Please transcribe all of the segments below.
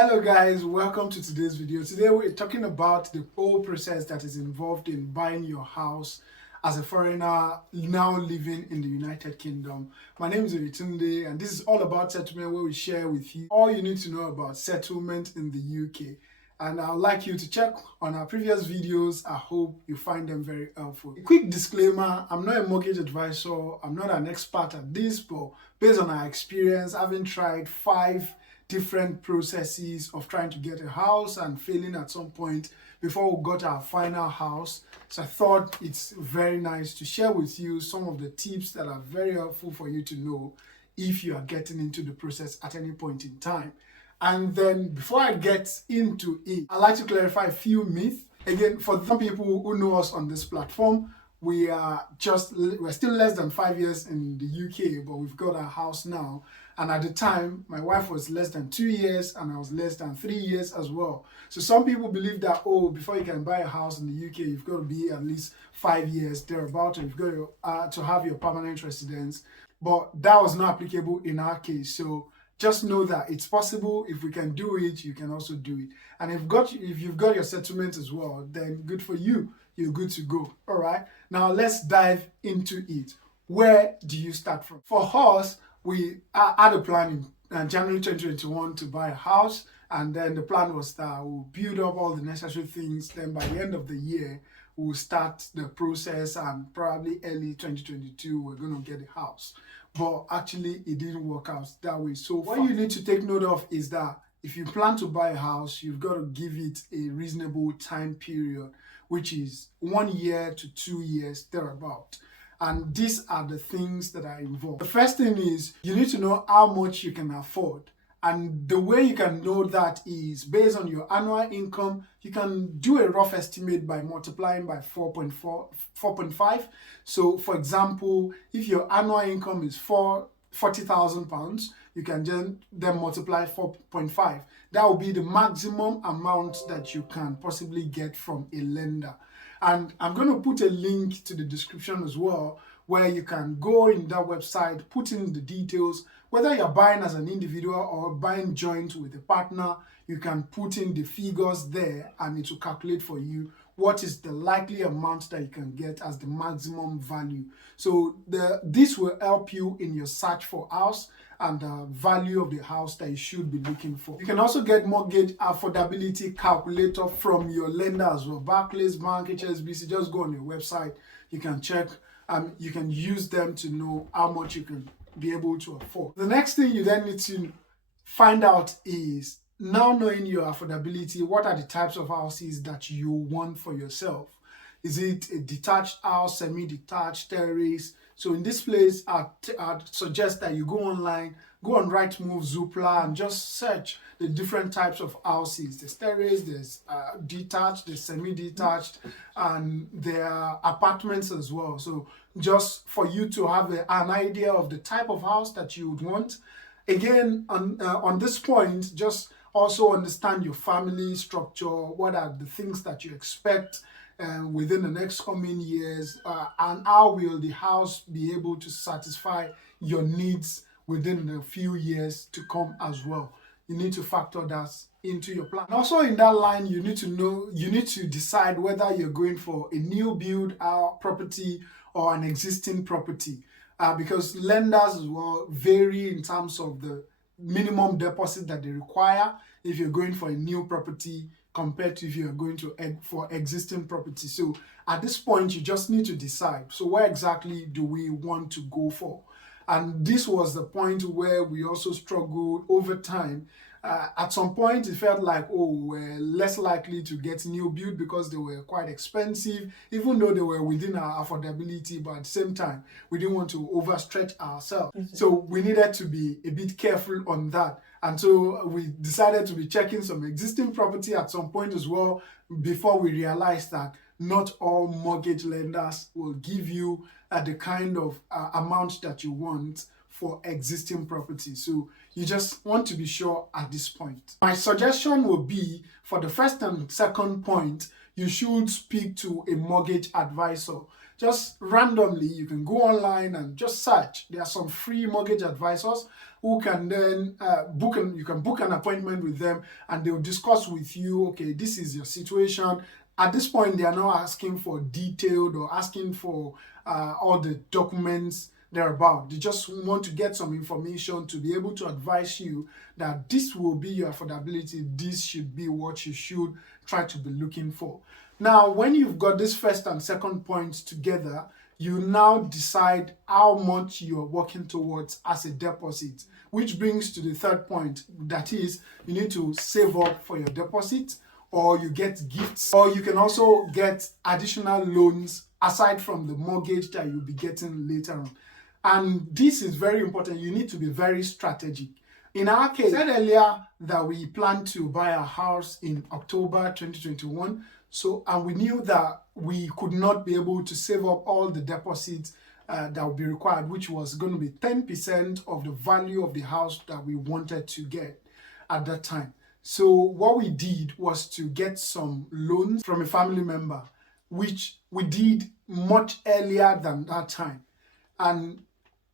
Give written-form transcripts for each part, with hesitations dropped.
Hello guys, welcome to today's video. Today we're talking about the whole process that is involved in buying your house as a foreigner now living in the United Kingdom. My name is Oritunde and this is all about settlement, where we share with you all you need to know about settlement in the UK. And I'd like you to check on our previous videos. I hope you find them very helpful. A quick disclaimer, I'm not a mortgage advisor, I'm not an expert at this, but based on our experience, having tried 5 different processes of trying to get a house and failing at some point before we got our final house. So I thought it's very nice to share with you some of the tips that are very helpful for you to know if you are getting into the process at any point in time. And then before I get into it, I'd like to clarify a few myths. Again, for some people who know us on this platform, we're still less than 5 years in the UK, but we've got our house now. And at the time, my wife was less than 2 years and I was less than 3 years as well. So some people believe that, oh, before you can buy a house in the UK, you've got to be at least 5 years thereabout, and you've got to have your permanent residence. But that was not applicable in our case. So just know that it's possible. If we can do it, you can also do it. And if you've got your settlement as well, then good for you. You're good to go. All right. Now let's dive into it. Where do you start from? For us, we had a plan in January 2021 to buy a house, and then the plan was that we'll build up all the necessary things. Then by the end of the year, we'll start the process, and probably early 2022, we're going to get a house. But actually, it didn't work out that way. So what you need to take note of is that if you plan to buy a house, you've got to give it a reasonable time period, which is 1 year to 2 years thereabout. And these are the things that are involved. The first thing is you need to know how much you can afford. And the way you can know that is based on your annual income. You can do a rough estimate by multiplying by 4.5. So for example, if your annual income is £40,000, you can then multiply 4.5. That will be the maximum amount that you can possibly get from a lender. And I'm going to put a link to the description as well, where you can go in that website, put in the details. Whether you're buying as an individual or buying joint with a partner, you can put in the figures there and it will calculate for you what is the likely amount that you can get as the maximum value. So this will help you in your search for house and the value of the house that you should be looking for. You can also get mortgage affordability calculator from your lender as well. Barclays Bank, HSBC, just go on your website. You can check, you can use them to know how much you can be able to afford. The next thing you then need to find out is, now knowing your affordability, what are the types of houses that you want for yourself? Is it a detached house, semi-detached, terrace? So in this place, I'd suggest that you go online, go on Rightmove, Zoopla, and just search the different types of houses. There's terrace, there's detached, there's semi-detached, and there are apartments as well. So just for you to have an idea of the type of house that you would want. Again, on this point, just also understand your family structure. What are the things that you expect within the next coming years, and how will the house be able to satisfy your needs within a few years to come as well. You need to factor that into your plan. And also in that line, you need to decide whether you're going for a new build property or an existing property, because lenders as well vary in terms of the minimum deposit that they require if you're going for a new property compared to if you're going for existing property. So at this point, you just need to decide. So where exactly do we want to go for? And this was the point where we also struggled over time. At some point, it felt like, oh, we're less likely to get new build because they were quite expensive, even though they were within our affordability. But at the same time, we didn't want to overstretch ourselves. So we needed to be a bit careful on that. And so we decided to be checking some existing property at some point as well, before we realized that not all mortgage lenders will give you the kind of amount that you want for existing property. So you just want to be sure at this point. My suggestion would be, for the first and second point, you should speak to a mortgage advisor. Just randomly, you can go online and just search. There are some free mortgage advisors, who can then you can book an appointment with them, and they'll discuss with you, okay, this is your situation. At this point, they are not asking for detailed or asking for all the documents thereabout. They just want to get some information to be able to advise you that this will be your affordability, this should be what you should try to be looking for. Now, when you've got this first and second points together, you now decide how much you are working towards as a deposit, which brings to the third point, that is, you need to save up for your deposit, or you get gifts, or you can also get additional loans aside from the mortgage that you'll be getting later on. And this is very important. You need to be very strategic. In our case, I said earlier that we plan to buy a house in October 2021. And we knew that we could not be able to save up all the deposits that would be required, which was going to be 10% of the value of the house that we wanted to get at that time. So what we did was to get some loans from a family member, which we did much earlier than that time. And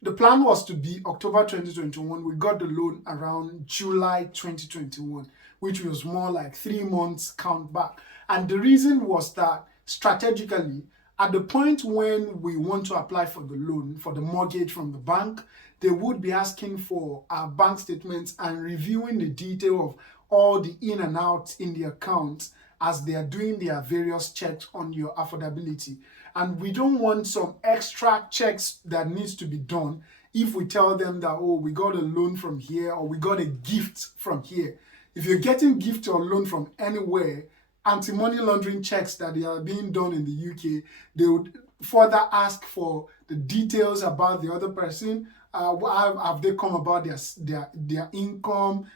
the plan was to be October 2021. We got the loan around July 2021, which was more like 3 months count back. And the reason was that strategically, at the point when we want to apply for the loan, for the mortgage from the bank, they would be asking for our bank statements and reviewing the detail of all the in and outs in the account as they are doing their various checks on your affordability. And we don't want some extra checks that needs to be done if we tell them that, oh, we got a loan from here or we got a gift from here. If you're getting gift or loan from anywhere, anti-money laundering checks that they are being done in the UK, they would further ask for the details about the other person. Have they come about their income,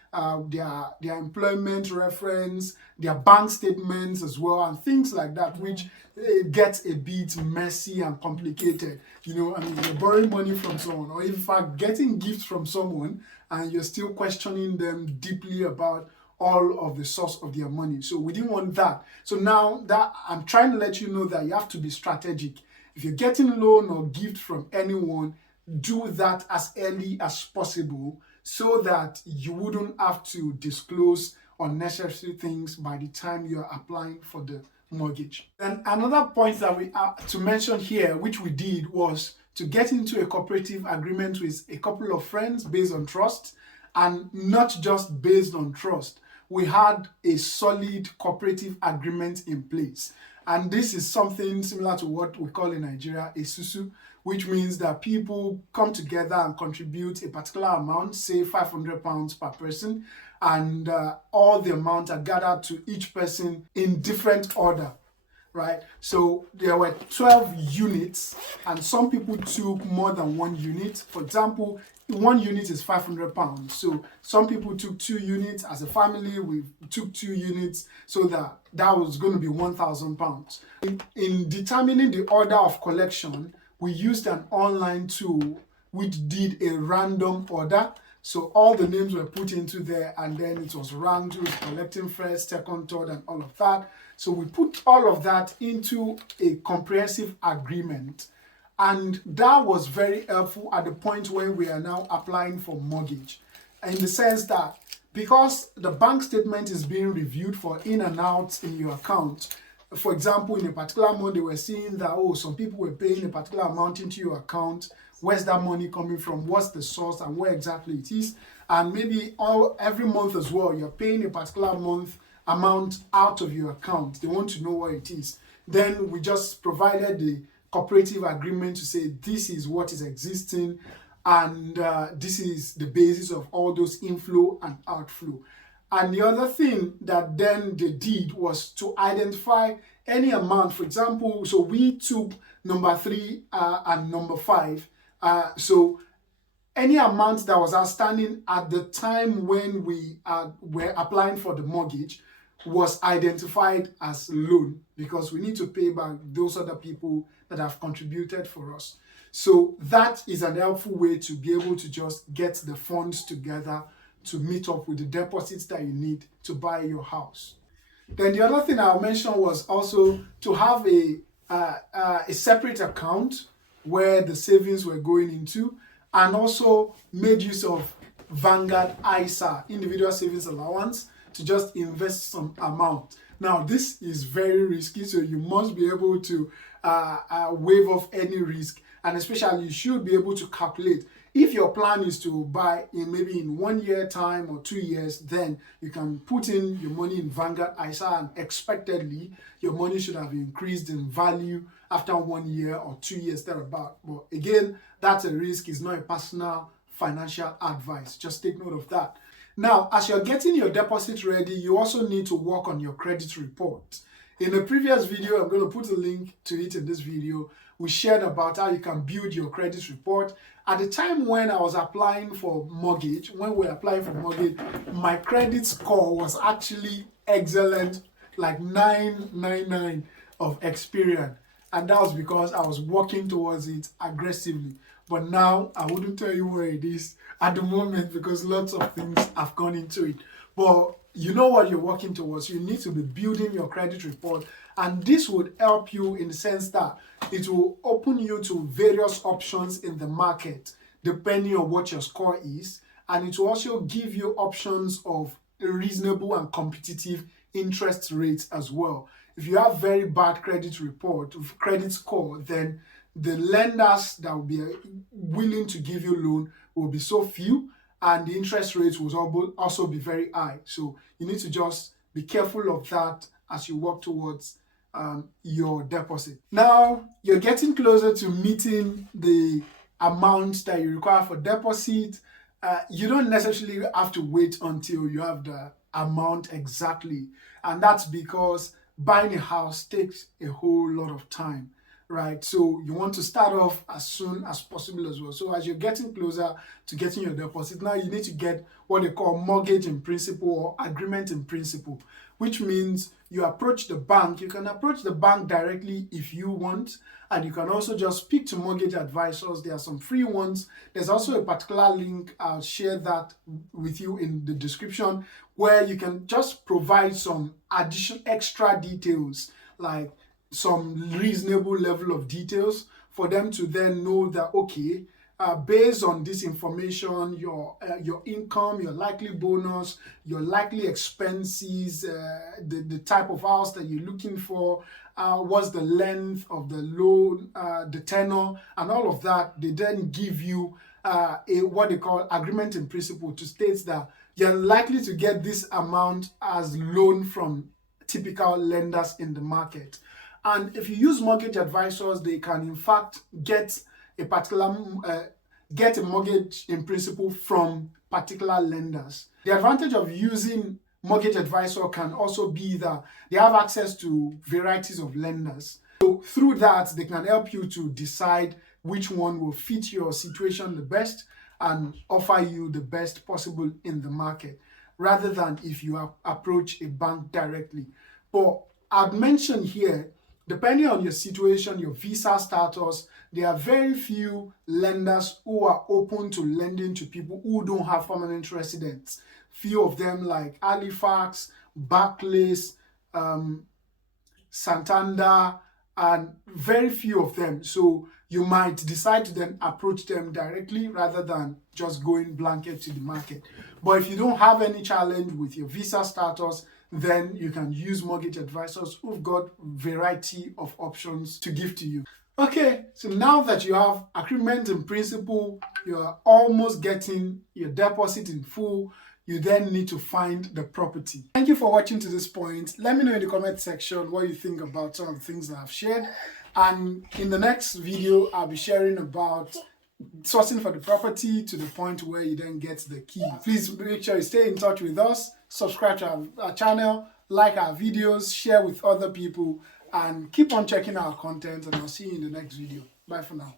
their employment reference, their bank statements as well, and things like that, which gets a bit messy and complicated. You know, I mean, you're borrowing money from someone, or in fact getting gifts from someone, and you're still questioning them deeply about all of the source of their money. So we didn't want that. So now that I'm trying to let you know that you have to be strategic. If you're getting loan or gift from anyone, do that as early as possible so that you wouldn't have to disclose unnecessary things by the time you're applying for the mortgage. Then another point that we are to mention here, which we did, was to get into a cooperative agreement with a couple of friends based on trust, and not just based on trust. We had a solid cooperative agreement in place. And this is something similar to what we call in Nigeria a susu, which means that people come together and contribute a particular amount, say £500 per person, and all the amounts are gathered to each person in different order, right? So there were 12 units, and some people took more than one unit. For example, one unit is £500. So some people took 2 units. As a family, we took 2 units, so that was going to be £1,000. In determining the order of collection, we used an online tool which did a random order. So all the names were put into there, and then it was ranked, who was collecting first, second, third, and all of that. So we put all of that into a comprehensive agreement. And that was very helpful at the point when we are now applying for mortgage. In the sense that because the bank statement is being reviewed for in and out in your account, for example, in a particular month, they were seeing that, oh, some people were paying a particular amount into your account. Where's that money coming from? What's the source and where exactly it is? And maybe every month as well, you're paying a particular amount out of your account. They want to know what it is. Then we just provided the cooperative agreement to say this is what is existing, and this is the basis of all those inflow and outflow. And the other thing that then they did was to identify any amount. For example, so we took number 3 and number 5. So any amount that was outstanding at the time when we were applying for the mortgage was identified as loan, because we need to pay back those other people that have contributed for us. So that is an helpful way to be able to just get the funds together to meet up with the deposits that you need to buy your house. Then the other thing I'll mention was also to have a separate account where the savings were going into, and also made use of Vanguard ISA, individual savings allowance, to just invest some amount. Now, this is very risky, so you must be able to waive off any risk, and especially you should be able to calculate. If your plan is to buy in maybe in 1 year time or 2 years, then you can put in your money in Vanguard ISA, and expectedly your money should have increased in value after 1 year or 2 years thereabout. But again, that's a risk. It's not a personal financial advice. Just take note of that. Now, as you're getting your deposit ready, you also need to work on your credit report. In the previous video, I'm going to put a link to it in this video, we shared about how you can build your credit report. At the time when I was applying for mortgage, when we were applying for mortgage, my credit score was actually excellent, like 999 of Experian. And that was because I was working towards it aggressively. But now, I wouldn't tell you where it is at the moment because lots of things have gone into it. But you know what you're working towards. You need to be building your credit report. And this would help you in the sense that it will open you to various options in the market, depending on what your score is. And it will also give you options of reasonable and competitive interest rates as well. If you have very bad credit score, then the lenders that will be willing to give you loan will be so few, and the interest rates will also be very high. So you need to just be careful of that as you work towards your deposit. Now, you're getting closer to meeting the amount that you require for deposit. You don't necessarily have to wait until you have the amount exactly. And that's because buying a house takes a whole lot of time, right? So you want to start off as soon as possible as well. So as you're getting closer to getting your deposit, now you need to get what they call mortgage in principle or agreement in principle, which means you approach the bank. You can approach the bank directly if you want, and you can also just speak to mortgage advisors. There are some free ones. There's also a particular link. I'll share that with you in the description, where you can just provide some extra details, like some reasonable level of details, for them to then know that, okay, based on this information, your income, your likely bonus, your likely expenses, the type of house that you're looking for, what's the length of the loan, the tenor, and all of that. They then give you what they call agreement in principle, to state that you're likely to get this amount as loan from typical lenders in the market. And if you use mortgage advisors, they can in fact get a mortgage in principle from particular lenders. The advantage of using mortgage advisor can also be that they have access to varieties of lenders. So through that, they can help you to decide which one will fit your situation the best and offer you the best possible in the market, rather than if you approach a bank directly. But I've mentioned here, depending on your situation, your visa status, there are very few lenders who are open to lending to people who don't have permanent residents. Few of them, like Halifax, Barclays, Santander, and very few of them. So you might decide to then approach them directly rather than just going blanket to the market. But if you don't have any challenge with your visa status, then you can use mortgage advisors who've got variety of options to give to you. Okay, so now that you have agreement in principle, you are almost getting your deposit in full, you then need to find the property. Thank you for watching to this point. Let me know in the comment section what you think about some of the things that I've shared. And in the next video, I'll be sharing about sourcing for the property to the point where you then get the key. Please make sure you stay in touch with us, subscribe to our channel, like our videos, share with other people, and keep on checking our content, and I'll see you in the next video. Bye for now.